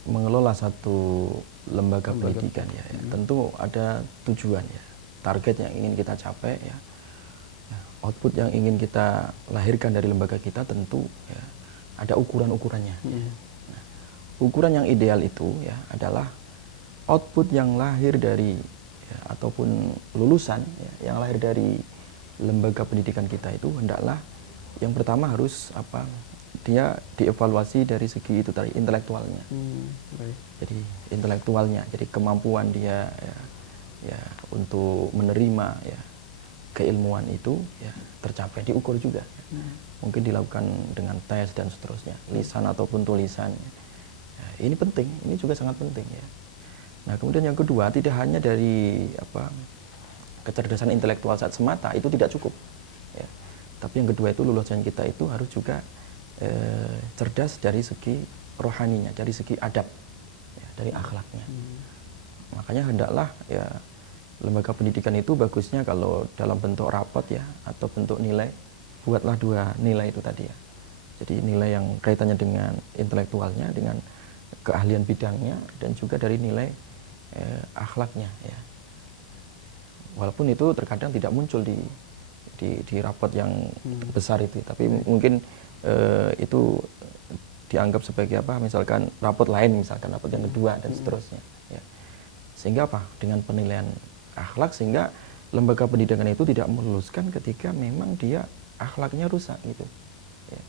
mengelola satu lembaga pendidikan ya, tentu ada tujuan ya, target yang ingin kita capai ya, output yang ingin kita lahirkan dari lembaga kita, tentu ya, ada ukuran-ukurannya. Nah, ukuran yang ideal itu ya adalah output yang lahir dari ya, ataupun lulusan ya, yang lahir dari lembaga pendidikan kita itu hendaklah yang pertama harus dia dievaluasi dari segi itu tadi, intelektualnya. Jadi intelektualnya, jadi kemampuan dia ya untuk menerima ya keilmuan itu ya tercapai, diukur juga. Mungkin dilakukan dengan tes dan seterusnya, lisan ataupun tulisan. Ya, ini penting, ini juga sangat penting ya. Nah, kemudian yang kedua, tidak hanya dari kecerdasan intelektual saat semata, itu tidak cukup. Ya. Tapi yang kedua itu lulusan kita itu harus juga cerdas dari segi rohaninya, dari segi adab, ya, dari akhlaknya. Makanya hendaklah ya lembaga pendidikan itu bagusnya kalau dalam bentuk rapot ya atau bentuk nilai, buatlah dua nilai itu tadi ya. Jadi nilai yang kaitannya dengan intelektualnya, dengan keahlian bidangnya, dan juga dari nilai akhlaknya ya. Walaupun itu terkadang tidak muncul di rapot yang besar itu, tapi mungkin itu dianggap sebagai misalkan rapot lain, misalkan rapot yang kedua dan seterusnya ya. Sehingga dengan penilaian akhlak, sehingga lembaga pendidikan itu tidak meluluskan ketika memang dia akhlaknya rusak gitu ya.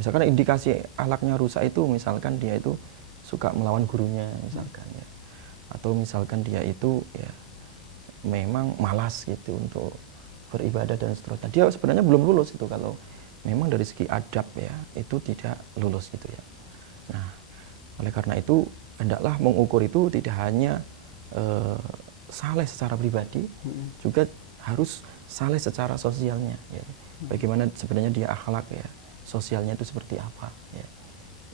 Misalkan indikasi akhlaknya rusak itu misalkan dia itu suka melawan gurunya misalkan ya, atau misalkan dia itu ya memang malas gitu untuk beribadah dan seterusnya. Dia sebenarnya belum lulus itu kalau memang dari segi adab ya itu tidak lulus gitu ya. Nah, oleh karena itu hendaklah mengukur itu tidak hanya saleh secara pribadi, juga harus saleh secara sosialnya, ya. Bagaimana sebenarnya dia akhlak ya, sosialnya itu seperti apa, ya.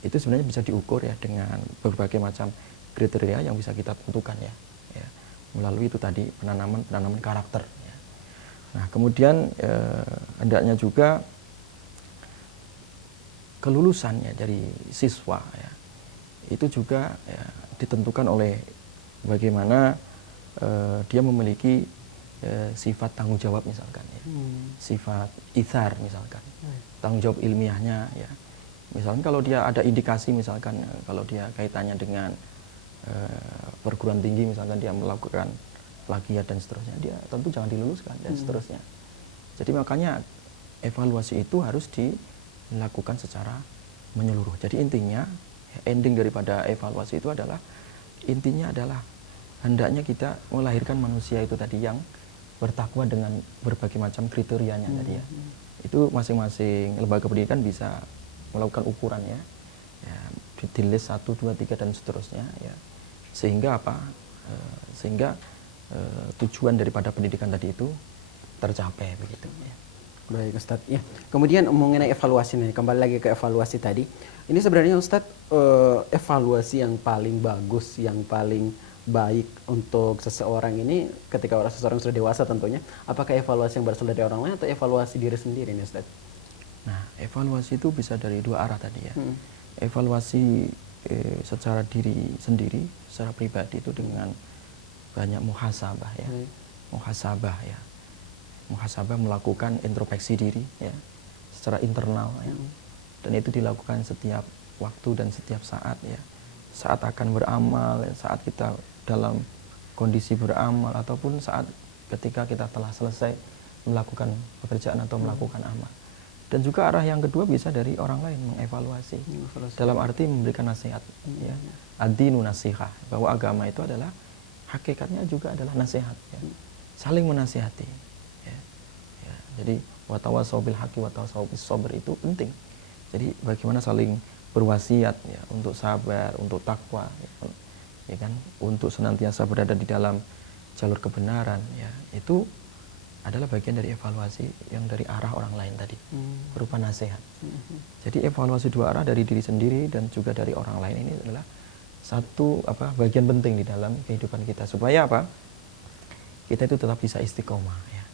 Itu sebenarnya bisa diukur ya dengan berbagai macam kriteria yang bisa kita tentukan ya, melalui itu tadi penanaman karakter. Ya. Nah kemudian hendaknya juga kelulusan ya dari siswa ya, itu juga ya, ditentukan oleh bagaimana dia memiliki sifat tanggung jawab misalkan ya, sifat ithar misalkan, tanggung jawab ilmiahnya ya. Misalkan kalau dia ada indikasi misalkan kalau dia kaitannya dengan perguruan tinggi misalkan dia melakukan plagiat dan seterusnya, dia tentu jangan diluluskan dan seterusnya. Jadi makanya evaluasi itu harus dilakukan secara menyeluruh. Jadi intinya ending daripada evaluasi itu adalah hendaknya kita melahirkan manusia itu tadi yang bertakwa dengan berbagai macam kriterianya tadi ya. Itu masing-masing lembaga pendidikan bisa melakukan ukuran ya, di list 1, 2, 3 dan seterusnya ya. Sehingga apa? Sehingga tujuan daripada pendidikan tadi itu tercapai begitu ya. Baik Ustadz, ya. Kemudian mengenai evaluasi nih, kembali lagi ke evaluasi tadi. Ini sebenarnya Ustadz, evaluasi yang paling bagus, yang paling baik untuk seseorang ini ketika seseorang sudah dewasa tentunya, apakah evaluasi yang berasal dari orang lain atau evaluasi diri sendiri nih Ustadz? Nah, evaluasi itu bisa dari dua arah tadi ya. Evaluasi secara diri sendiri, secara pribadi itu dengan banyak muhasabah ya. Muhasabah ya. Muhasabah melakukan introspeksi diri ya, secara internal ya. Dan itu dilakukan setiap waktu dan setiap saat ya. Saat akan beramal, ya, saat kita dalam kondisi beramal ataupun saat ketika kita telah selesai melakukan pekerjaan atau melakukan amal. Dan juga arah yang kedua bisa dari orang lain mengevaluasi. Dalam arti memberikan nasihat ya. Ad-dinu nasihah, bahwa agama itu adalah hakikatnya juga adalah nasihat ya. Saling menasihati. Jadi watawasau bil haqqi watawasau bis sabr itu penting. Jadi bagaimana saling berwasiat ya, untuk sabar, untuk takwa ya kan, untuk senantiasa berada di dalam jalur kebenaran ya. Itu adalah bagian dari evaluasi yang dari arah orang lain tadi, berupa nasihat. Jadi evaluasi dua arah dari diri sendiri dan juga dari orang lain ini adalah satu bagian penting di dalam kehidupan kita supaya kita itu tetap bisa istiqomah ya.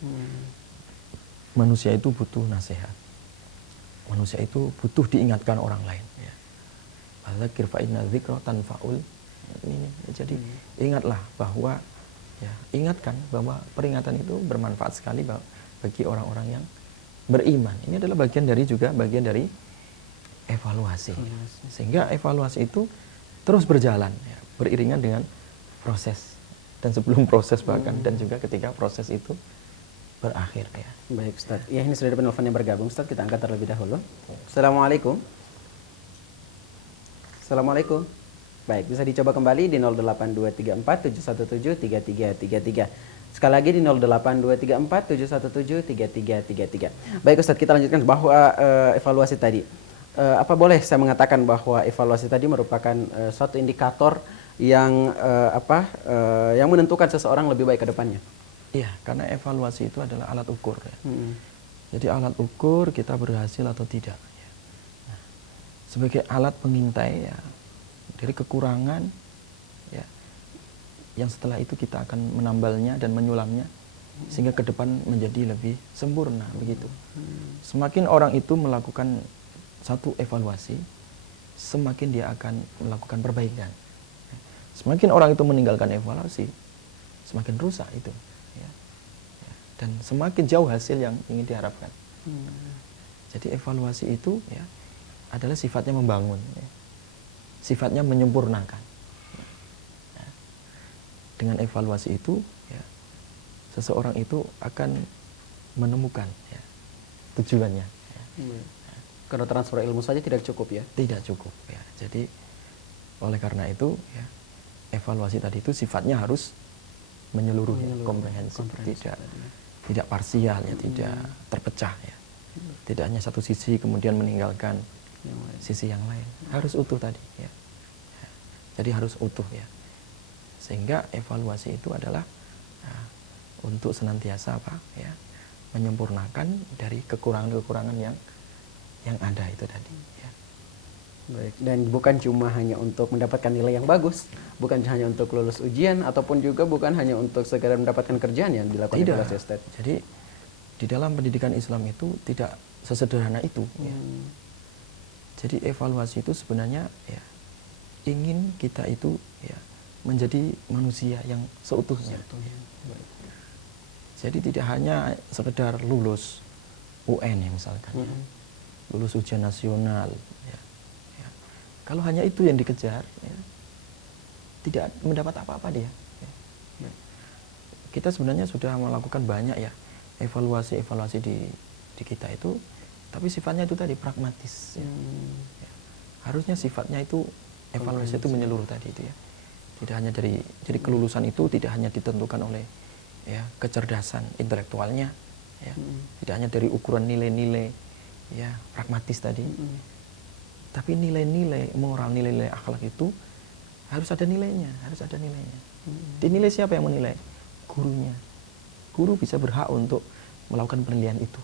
Manusia itu butuh nasihat. Manusia itu butuh diingatkan orang lain ya. Fadzakir fa inna dzikra tanfa'ul. Jadi ingatlah bahwa ingatkan bahwa peringatan itu bermanfaat sekali bagi orang-orang yang beriman. Ini adalah bagian dari evaluasi. Sehingga evaluasi itu terus berjalan ya, beriringan dengan proses dan sebelum proses bahkan dan juga ketika proses itu berakhir ya. Baik Ustaz. Ya, ini sudah ada penelpon yang bergabung Ustaz, kita angkat terlebih dahulu. Assalamualaikum. Assalamualaikum. Baik, bisa dicoba kembali di 08234717333. Sekali lagi di 08234717333. Baik Ustaz, kita lanjutkan bahwa evaluasi tadi. Apa boleh saya mengatakan bahwa evaluasi tadi merupakan suatu indikator yang yang menentukan seseorang lebih baik ke depannya? Iya, karena evaluasi itu adalah alat ukur ya. Jadi alat ukur kita berhasil atau tidak ya. Nah, sebagai alat pengintai ya dari kekurangan ya, yang setelah itu kita akan menambalnya dan menyulamnya sehingga ke depan menjadi lebih sempurna begitu. Semakin orang itu melakukan satu evaluasi, semakin dia akan melakukan perbaikan. Semakin orang itu meninggalkan evaluasi, semakin rusak itu. Dan semakin jauh hasil yang ingin diharapkan. Jadi evaluasi itu ya adalah sifatnya membangun, ya. Sifatnya menyempurnakan. Ya. Dengan evaluasi itu, ya, seseorang itu akan menemukan ya, tujuannya. Ya. Karena transfer ilmu saja tidak cukup ya? Tidak cukup. Ya. Jadi oleh karena itu, ya, evaluasi tadi itu sifatnya harus menyeluruh. Ya, komprehensif. Tidak parsial ya, tidak terpecah ya. Tidak hanya satu sisi kemudian meninggalkan sisi yang lain. Harus utuh tadi ya. Jadi harus utuh ya. Sehingga evaluasi itu adalah untuk senantiasa menyempurnakan dari kekurangan-kekurangan yang ada itu tadi. Ya. Baik. Dan bukan cuma hanya untuk mendapatkan nilai yang bagus, bukan hanya untuk lulus ujian, ataupun juga bukan hanya untuk segera mendapatkan kerjaan yang dilakukan Tidak. evaluasi, Ustaz. Jadi di dalam pendidikan Islam itu tidak sesederhana itu. Ya. Jadi evaluasi itu sebenarnya ya ingin kita itu ya menjadi manusia yang seutuhnya. Jadi tidak hanya sekedar lulus UN ya misalkan, ya. Lulus ujian nasional. Ya. Ya. Kalau hanya itu yang dikejar, ya, tidak mendapat apa-apa dia. Ya. Ya. Kita sebenarnya sudah melakukan banyak ya evaluasi di kita itu, tapi sifatnya itu tadi pragmatis. Ya. Ya. Harusnya sifatnya itu evaluasi itu menyeluruh tadi itu ya. Tidak hanya jadi kelulusan itu tidak hanya ditentukan oleh ya kecerdasan intelektualnya, ya. Tidak hanya dari ukuran nilai-nilai ya pragmatis tadi, tapi nilai-nilai moral, nilai-nilai akhlak itu harus ada nilainya, harus ada nilainya. Dinilai siapa yang menilai? Gurunya. Guru bisa berhak untuk melakukan penilaian itu,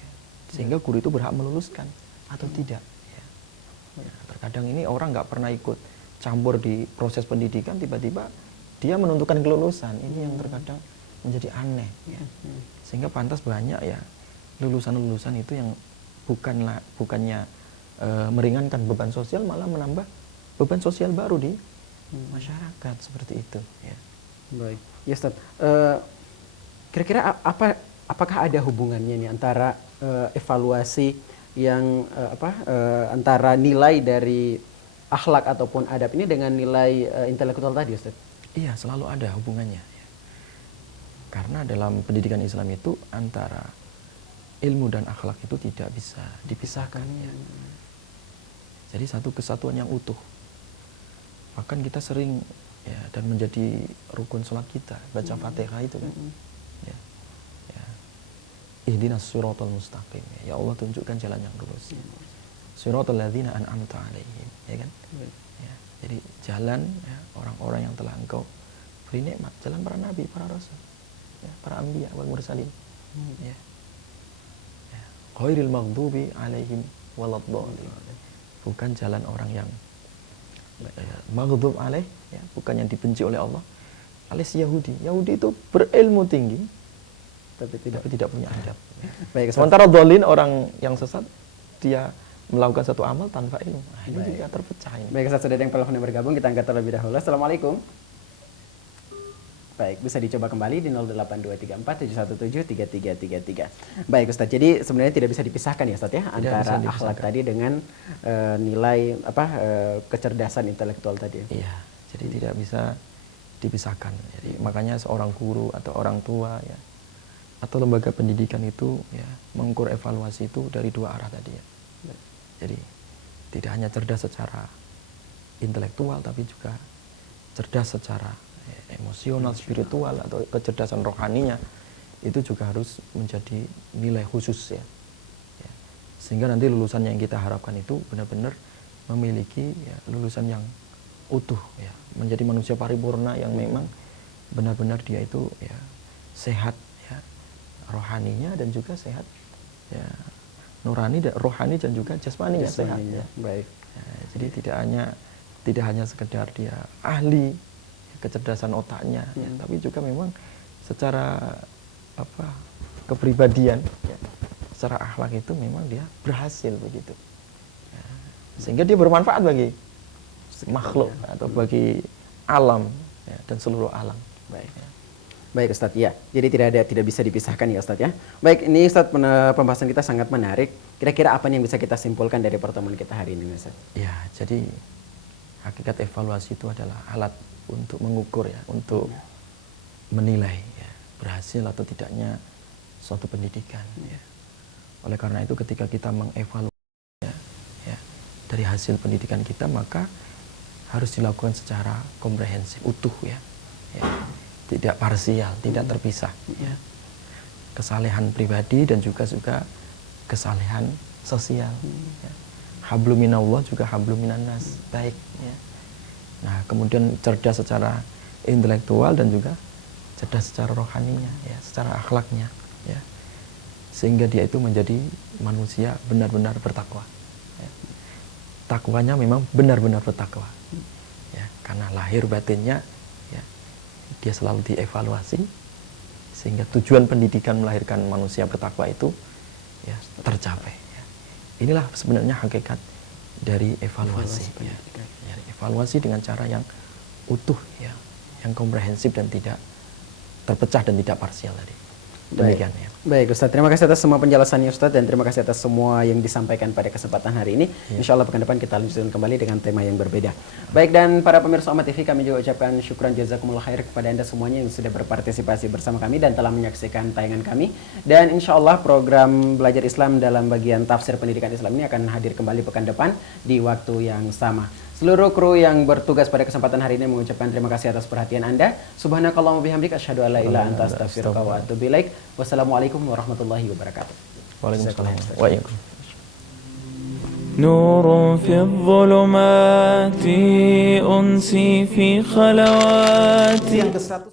ya. Sehingga guru itu berhak meluluskan atau tidak. Ya. Ya, terkadang ini orang nggak pernah ikut campur di proses pendidikan, tiba-tiba dia menentukan kelulusan. Ini yang terkadang menjadi aneh, ya. Sehingga pantas banyak ya lulusan-lulusan itu yang bukannya meringankan beban sosial, malah menambah beban sosial baru di masyarakat seperti itu. Ya. Baik, ya Ustaz. Kira-kira apakah ada hubungannya nih antara evaluasi yang antara nilai dari akhlak ataupun adab ini dengan nilai intelektual tadi, Ustaz? Iya, selalu ada hubungannya. Ya. Karena dalam pendidikan Islam itu antara ilmu dan akhlak itu tidak bisa dipisahkan. Ya. Jadi satu kesatuan yang utuh. Bahkan kita sering ya dan menjadi rukun sholat kita baca Fatihah itu kan. Ya. Ya. Ihdinas siratal mustaqim. Ya Allah, tunjukkan jalan yang lurus. Siratal ladzina an'amta 'alaihim, ya kan? Ya. Jadi jalan ya, orang-orang yang telah Engkau beri nikmat, jalan para nabi, para rasul, ya, para anbiya wal mursalin. Ya. Ya. Ghairil maghdubi 'alaihim waladdallin. Bukan jalan orang yang maghdub alaih, ya, bukan yang dibenci oleh Allah. Alias Yahudi. Yahudi itu berilmu tinggi tapi tidak punya adab. Baik, sementara dhalin, orang yang sesat, dia melakukan satu amal tanpa ilmu. Nah, ini juga terpecah ini. Baik, Ustaz, sudah ada yang telepon yang bergabung, kita angkat terlebih dahulu. Assalamualaikum. Baik, bisa dicoba kembali di 082347173333. Baik, Ustaz. Jadi sebenarnya tidak bisa dipisahkan ya, Ustaz ya, antara akhlak tadi dengan nilai kecerdasan intelektual tadi. Iya, jadi tidak bisa dipisahkan. Jadi makanya seorang guru atau orang tua ya atau lembaga pendidikan itu ya mengukur evaluasi itu dari dua arah tadi ya. Jadi tidak hanya cerdas secara intelektual tapi juga cerdas secara emosional, spiritual atau kecerdasan rohaninya itu juga harus menjadi nilai khusus ya. Ya. Sehingga nanti lulusan yang kita harapkan itu benar-benar memiliki ya, lulusan yang utuh ya, menjadi manusia paripurna yang memang benar-benar dia itu ya sehat ya, rohaninya dan juga sehat ya, nurani dan rohani dan juga jasmani sehat ya. Baik. Ya, jadi tidak hanya sekedar dia ahli kecerdasan otaknya ya, tapi juga memang secara kepribadian ya, secara akhlak itu memang dia berhasil begitu ya, sehingga dia bermanfaat bagi makhluk atau bagi alam ya, dan seluruh alam. Baik. Ya. Baik, Ustadz, ya. Jadi tidak bisa dipisahkan ya, Ustadz ya. Baik, ini Ustadz, pembahasan kita sangat menarik. Kira-kira apa yang bisa kita simpulkan dari pertemuan kita hari ini, Ustadz? Ya, jadi hakikat evaluasi itu adalah alat untuk mengukur ya, untuk menilai ya, berhasil atau tidaknya suatu pendidikan ya. Oleh karena itu ketika kita mengevaluasi ya, dari hasil pendidikan kita, maka harus dilakukan secara komprehensif, utuh ya. Ya. Tidak parsial, tidak terpisah ya. Kesalehan pribadi dan juga kesalehan sosial ya. Hablum minallah juga hablum minannas, baik ya. Nah, kemudian cerdas secara intelektual dan juga cerdas secara rohaninya ya, secara akhlaknya ya. sehingga dia itu menjadi manusia benar-benar bertakwa. Ya. Takwanya memang benar-benar bertakwa. Ya, karena lahir batinnya ya, dia selalu dievaluasi sehingga tujuan pendidikan melahirkan manusia bertakwa itu ya tercapai. Ya. Inilah sebenarnya hakikat dari evaluasi. Ya. Ya, evaluasi dengan cara yang utuh, ya, yang komprehensif dan tidak terpecah dan tidak parsial tadi. Demikian ya. Baik Ustadz, terima kasih atas semua penjelasannya Ustadz dan terima kasih atas semua yang disampaikan pada kesempatan hari ini. Insya Allah pekan depan kita lanjutkan kembali dengan tema yang berbeda. Baik, dan para pemirsa Amat TV, kami juga ucapkan syukran jazakumullah khair kepada Anda semuanya yang sudah berpartisipasi bersama kami dan telah menyaksikan tayangan kami. Dan insya Allah program Belajar Islam dalam bagian tafsir pendidikan Islam ini akan hadir kembali pekan depan di waktu yang sama. Seluruh kru yang bertugas pada kesempatan hari ini mengucapkan terima kasih atas perhatian Anda. Subhanakallahumma bihamdika asyhadu an la ilaha illa anta astaghfiruka wa atubu ilaik. Wassalamualaikum warahmatullahi wabarakatuh. Waalaikumsalam. Waalaikumsalam. نور في الظلمات أنسي في خلواتي. Yang ke-100